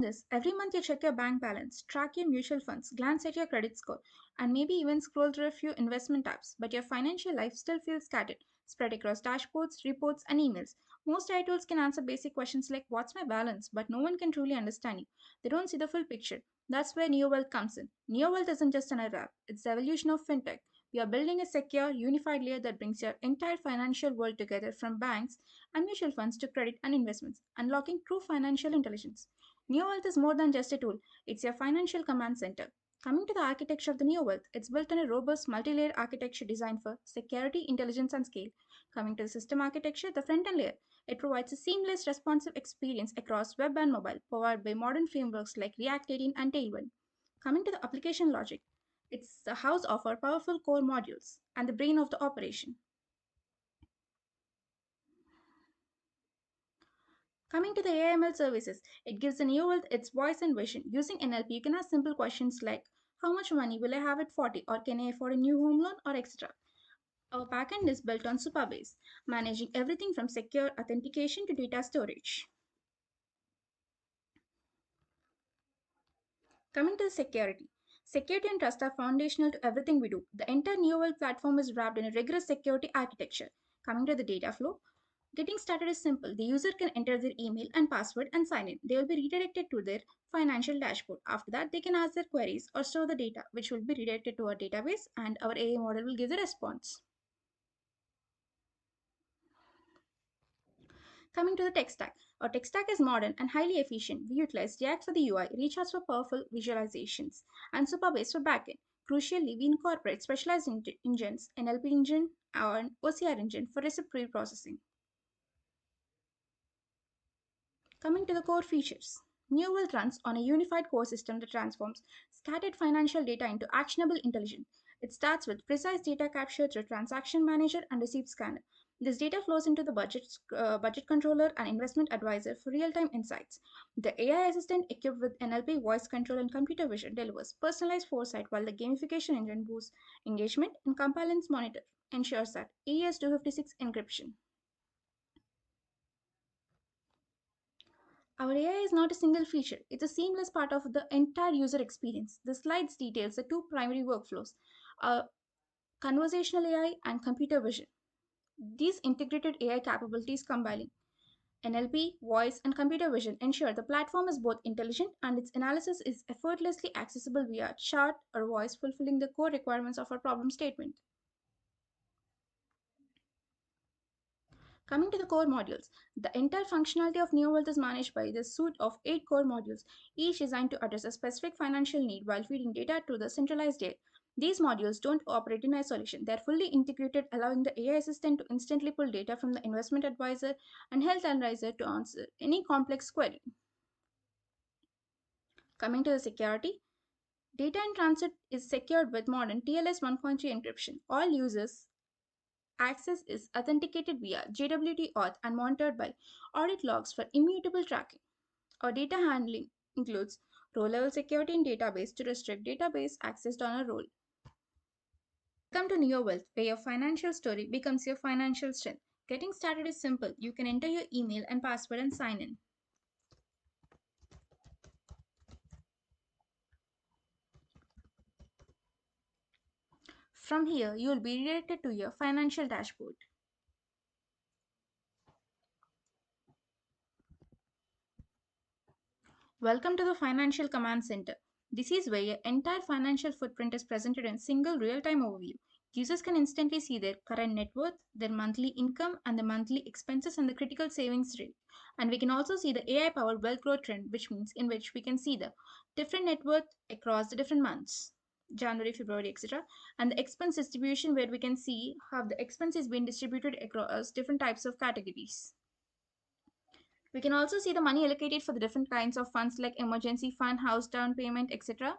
This every month you check your bank balance, track your mutual funds, glance at your credit score, and maybe even scroll through a few investment apps. But your financial life still feels scattered, spread across dashboards, reports, and emails. Most AI tools can answer basic questions like what's my balance, but no one can truly understand you. They don't see the full picture. That's where Neowealth comes in. Neowealth isn't just another app, it's the evolution of fintech. We are building a secure, unified layer that brings your entire financial world together from banks and mutual funds to credit and investments, unlocking true financial intelligence. Neowealth is more than just a tool, it's your financial command center. Coming to the architecture of the Neowealth, it's built on a robust multi-layer architecture designed for security, intelligence, and scale. Coming to the system architecture, the front-end layer, it provides a seamless, responsive experience across web and mobile, powered by modern frameworks like React 18 and Tailwind. Coming to the application logic, it's the house of our powerful core modules and the brain of the operation. Coming to the AML services, it gives the new world its voice and vision. Using NLP, you can ask simple questions like how much money will I have at 40 or can I afford a new home loan or etc. Our backend is built on Supabase, managing everything from secure authentication to data storage. Coming to the security. Security and trust are foundational to everything we do. The entire New World platform is wrapped in a rigorous security architecture. Coming to the data flow, getting started is simple. The user can enter their email and password and sign in. They will be redirected to their financial dashboard. After that, they can ask their queries or store the data, which will be redirected to our database, and our AI model will give the response. Coming to the tech stack. Our tech stack is modern and highly efficient. We utilize React for the UI, Recharge for powerful visualizations, and Supabase for backend. Crucially, we incorporate specialized engines, NLP engine, and OCR engine for recipe processing. Coming to the core features. New Wealth runs on a unified core system that transforms scattered financial data into actionable intelligence. It starts with precise data capture through transaction manager and receipt scanner. This data flows into the budget controller and investment advisor for real-time insights. The AI assistant equipped with NLP voice control and computer vision delivers personalized foresight while the gamification engine boosts engagement and compliance monitor ensures that AES-256 encryption. Our AI is not a single feature, it's a seamless part of the entire user experience. The slides details the two primary workflows, uh, conversational AI and computer vision. These integrated AI capabilities combining NLP, voice, and computer vision ensure the platform is both intelligent and its analysis is effortlessly accessible via chat or voice, fulfilling the core requirements of our problem statement. Coming to the core modules, the entire functionality of Neowealth is managed by the suite of 8 core modules, each designed to address a specific financial need while feeding data to the centralized layer. These modules don't operate in isolation. They are fully integrated, allowing the AI assistant to instantly pull data from the investment advisor and health analyzer to answer any complex query. Coming to the security, data in transit is secured with modern TLS 1.3 encryption. All users access is authenticated via JWT auth and monitored by audit logs for immutable tracking. Our data handling includes row-level security in database to restrict database accessed on a role. Welcome to Neowealth, where your financial story becomes your financial strength. Getting started is simple. You can enter your email and password and sign in. From here, you will be redirected to your financial dashboard. Welcome to the Financial Command Center. This is where your entire financial footprint is presented in single real-time overview. Users can instantly see their current net worth, their monthly income, and the monthly expenses and the critical savings rate. And we can also see the AI-powered wealth growth trend, which means in which we can see the different net worth across the different months. January, February, etc. And the expense distribution where we can see how the expense is being distributed across different types of categories. We can also see the money allocated for the different kinds of funds like emergency fund, house down payment, etc.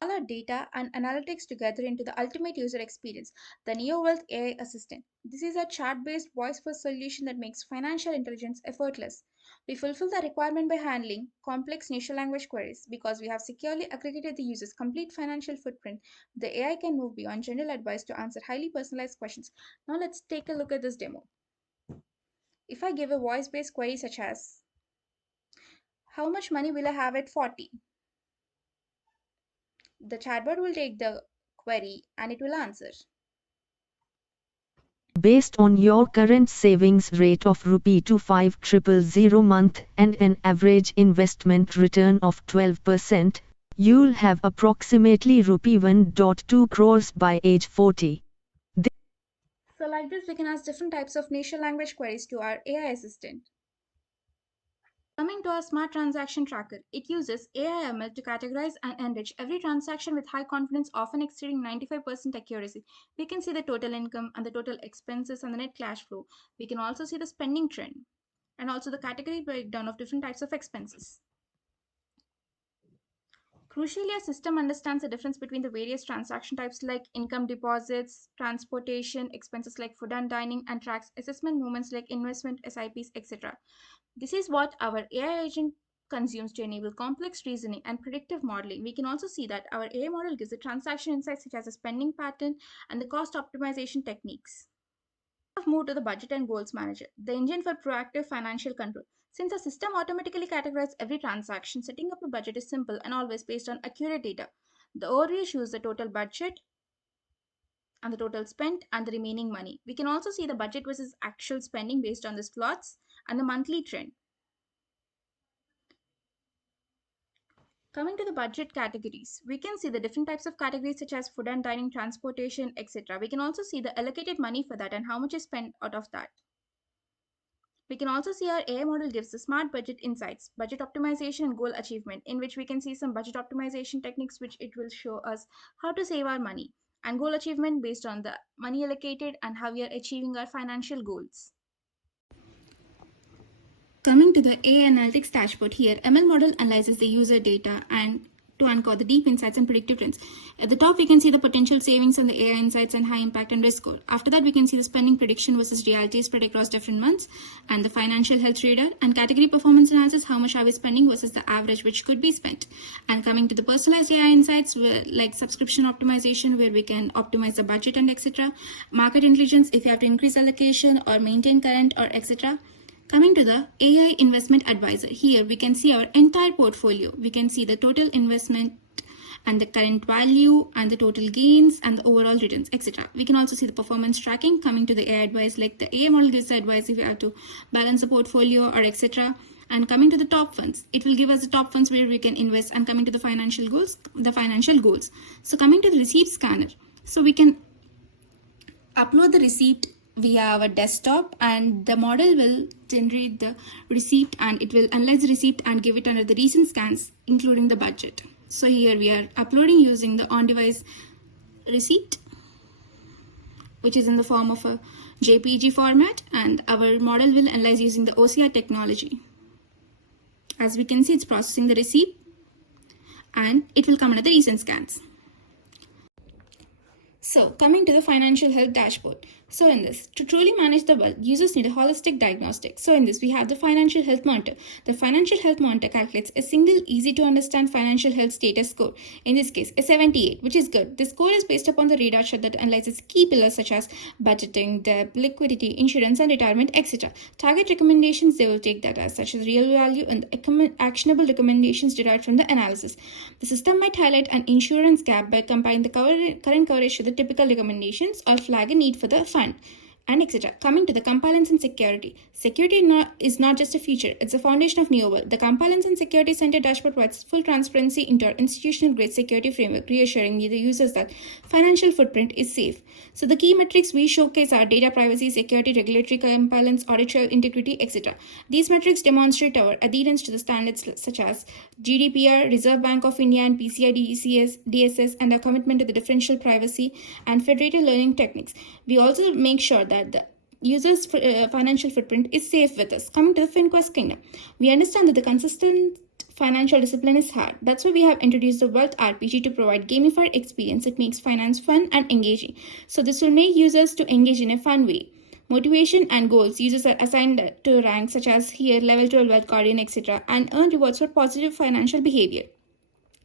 All our data and analytics together into the ultimate user experience, the Neowealth AI Assistant. This is a chat-based voice-first solution that makes financial intelligence effortless. We fulfill the requirement by handling complex natural language queries because we have securely aggregated the user's complete financial footprint. The AI can move beyond general advice to answer highly personalized questions. Now let's take a look at this demo. If I give a voice-based query such as How much money will I have at 40? The chatbot will take the query and it will answer. Based on your current savings rate of rupee 25,000 month and an average investment return of 12%, you'll have approximately rupee 1.2 crores by age 40. So like this, we can ask different types of natural language queries to our AI assistant. Coming to our smart transaction tracker, it uses AI/ML to categorize and enrich every transaction with high confidence, often exceeding 95% accuracy. We can see the total income and the total expenses and the net cash flow. We can also see the spending trend and also the category breakdown of different types of expenses. Crucially, our system understands the difference between the various transaction types like income deposits, transportation, expenses like food and dining, and tracks assessment movements like investment, SIPs, etc. This is what our AI agent consumes to enable complex reasoning and predictive modeling. We can also see that our AI model gives the transaction insights such as a spending pattern and the cost optimization techniques. We have moved to the budget and goals manager, the engine for proactive financial control. Since the system automatically categorizes every transaction, setting up a budget is simple and always based on accurate data. The overview shows the total budget and the total spent and the remaining money. We can also see the budget versus actual spending based on the slots and the monthly trend. Coming to the budget categories, we can see the different types of categories such as food and dining, transportation, etc. We can also see the allocated money for that and how much is spent out of that. We can also see our AI model gives the smart budget insights, budget optimization and goal achievement, in which we can see some budget optimization techniques which it will show us how to save our money, and goal achievement based on the money allocated and how we are achieving our financial goals. Coming to the AI analytics dashboard here, ML model analyzes the user data and to uncover the deep insights and predictive trends. At the top, we can see the potential savings and the AI insights and high impact and risk score. After that, we can see the spending prediction versus reality spread across different months and the financial health radar and category performance analysis, how much are we spending versus the average which could be spent. And coming to the personalized AI insights like subscription optimization where we can optimize the budget and etc. Market intelligence if you have to increase allocation or maintain current or etc. Coming to the AI Investment Advisor, here we can see our entire portfolio. We can see the total investment and the current value and the total gains and the overall returns, etc. We can also see the performance tracking. Coming to the AI advice, like the AI model gives the advice if you have to balance the portfolio or etc. And coming to the top funds, it will give us the top funds where we can invest. And coming to the financial goals, So coming to the receipt scanner, so we can upload the receipt via our desktop and the model will generate the receipt and it will analyze the receipt and give it under the recent scans including the budget. So here we are uploading using the on-device receipt which is in the form of a JPG format and our model will analyze using the OCR technology. As we can see, it's processing the receipt and it will come under the recent scans. So, coming to the financial health dashboard. So, in this, to truly manage the wealth, users need a holistic diagnostic. So, in this, we have the financial health monitor. The financial health monitor calculates a single, easy to understand financial health status score. In this case, a 78, which is good. The score is based upon the radar chart that analyzes key pillars such as budgeting, debt, liquidity, insurance, and retirement, etc. Target recommendations, they will take that as such as real value and actionable recommendations derived from the analysis. The system might highlight an insurance gap by comparing the current coverage to the typical recommendations or flag a need for the fund and etc. Coming to the compliance and security. Security is not just a feature, it's the foundation of Neowealth. The Compliance and Security Center dashboard provides full transparency into our institutional grade security framework, reassuring the users that financial footprint is safe. So the key metrics we showcase are data privacy, security, regulatory compliance, audit trail integrity, etc. These metrics demonstrate our adherence to the standards such as GDPR, Reserve Bank of India, and PCI DSS, and our commitment to the differential privacy and federated learning techniques. We also make sure that the user's financial footprint is safe with us. Coming to the FinQuest Kingdom, we understand that the consistent financial discipline is hard. That's why we have introduced the Wealth RPG to provide gamified experience that makes finance fun and engaging. So this will make users to engage in a fun way. Motivation and goals. Users are assigned to ranks such as here level 12 wealth guardian etc. and earn rewards for positive financial behavior.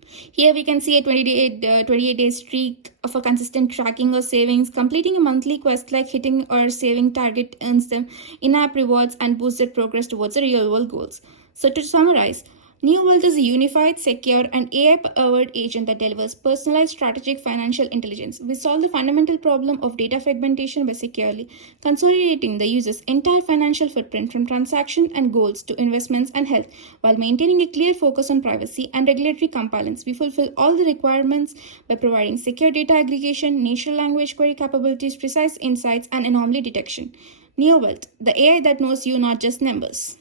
Here we can see a 28-day streak of a consistent tracking of savings. Completing a monthly quest like hitting or saving target earns them in-app rewards and boosts their progress towards the real-world goals. So to summarize, Neowealth is a unified, secure, and AI-powered agent that delivers personalized strategic financial intelligence. We solve the fundamental problem of data fragmentation by securely consolidating the user's entire financial footprint from transaction and goals to investments and health, while maintaining a clear focus on privacy and regulatory compliance. We fulfill all the requirements by providing secure data aggregation, natural language query capabilities, precise insights, and anomaly detection. Neowealth, the AI that knows you, not just numbers.